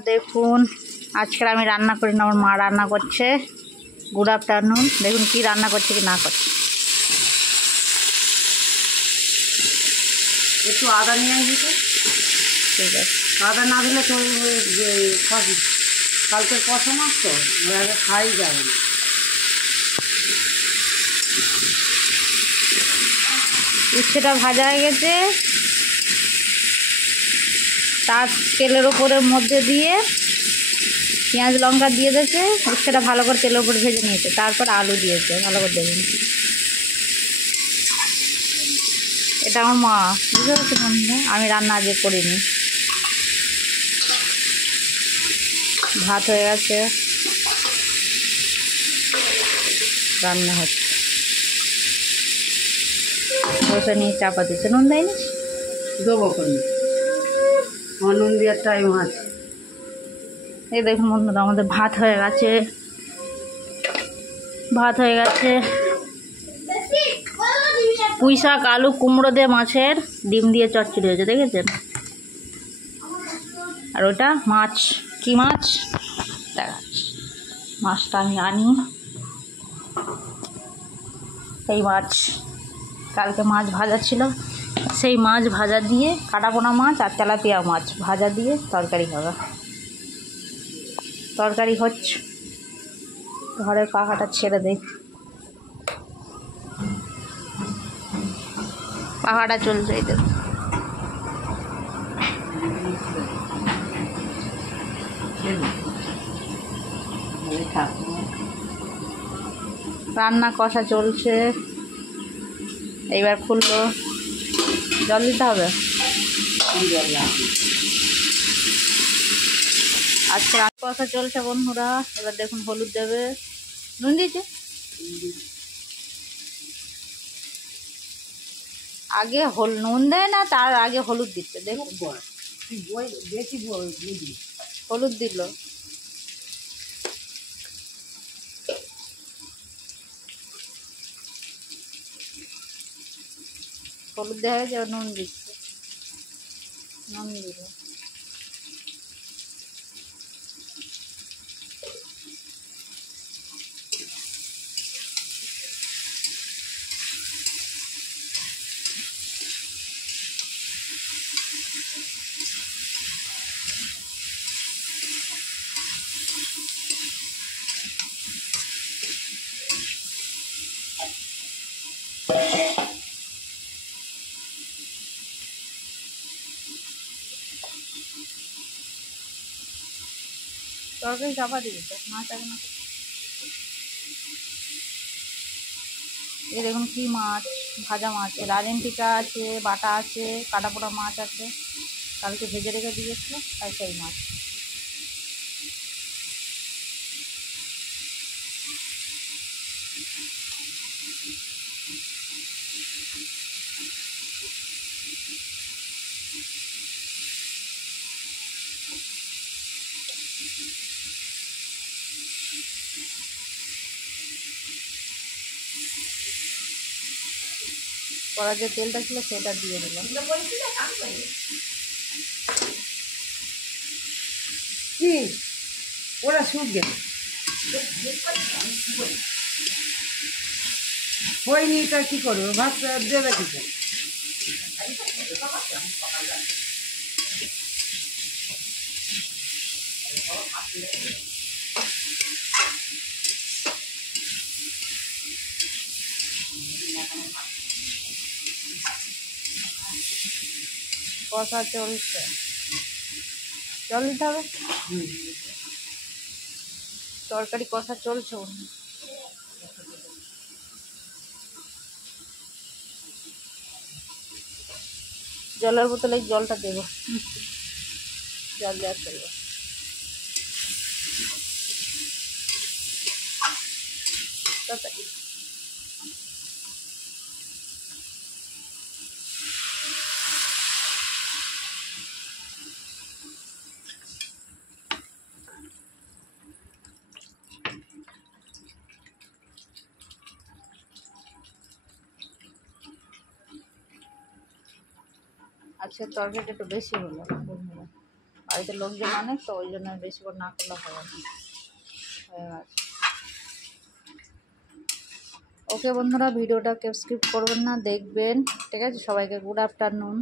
দেখুন আজকে আমি রান্না করি না, আমার মা রান্না করছে। Good afternoon. দেখুন কি রান্না করছে কি না করছে। একটু আদা নিয়ে আসবি। ঠিক আছে, আদা না দিলে তো কালকের কষা মাছ তো আগে খাই যাবে না। উচ্ছেটা ভাজা হয়ে গেছে, তার তেলের ওপরের মধ্যে দিয়ে পেঁয়াজ লঙ্কা দিয়ে দিয়েছে। উচ্ছেটা ভালো করে তেলের উপর ভেজে নিয়েছে, তারপর আলু দিয়েছে। ভালো করে দেখুন, এটা আমার মা, বুঝতে পারছেন? আমি রান্না আজকে করিনি। ভাত হয়ে গেছে, রান্না হচ্ছে। বসে নিয়ে চাপা দিচ্ছে, নুন দেয়নি। দেবো করে নুন দেওয়ার টাইম আছে। এই দেখুন বন্ধুরা, আমাদের ভাত হয়ে গেছে। ভাত হয়ে গেছে, পুঁই শাক, আলু, কুমড়ো দিয়ে মাছের ডিম দিয়ে চচ্চড়ি হয়েছে, দেখেছেন? আর ওটা মাছ। কি মাছ দেখাচ্ছি। মাছটা আমি আনি, এই মাছ কালকে মাছ ভাজা ছিল, সেই মাছ ভাজা দিয়ে, কাটাপোনা মাছ আর তেলাপিয়া মাছ ভাজা দিয়ে তরকারি হবে। তরকারি হচ্ছে, ঘরের পাখাটা ছেড়ে দেয়, পাখাটা চলছে। এই দেখুন, রান্না কষা চলছে। এইবার খুললো, জল দিতে হবে। আজকে রান্না কষা চলছে বন্ধুরা। এবার দেখুন হলুদ দেবে, নুন দিয়েছে। আগে নুন দেয় না, তার আগে হলুদ দিচ্ছে। দেখুন হলুদ দিল, হলুদ দেওয়া হয়েছে, এবার নুন দিচ্ছে। নুন দিল, তরকারি চাপা দিয়েছে মাছ আগে না। এই দেখুন কি মাছ, ভাজা মাছ। রাজেন্টিকা আছে, বাটা আছে, কাটাপোড়া মাছ আছে, কালকে ভেজে রেখে দিয়েছিল, আর সেই মাছ। কড়ার যে তেলটা ছিল সেটা দিয়ে দিলাম। কি ওরা শুক গেছে হয়নি, তা কি করবো? ভাত দেবে কি করে? কষা চলছে, জল দিতে হবে। তরকারি কষা চলছে। জলের বোতলে জলটা দেবো, জল দেওয়া চলবে। আজকে তরকারিটা একটু বেশি হলো বন্ধুরা, আর বাড়িতে লোকজন অনেক, তো ওই জন্য বেশি করে না করলে হবে না। হয়ে গেছে। ওকে বন্ধুরা, ভিডিওটা কেউ স্কিপ করবেন না, দেখবেন। ঠিক আছে, সবাইকে গুড আফটারনুন।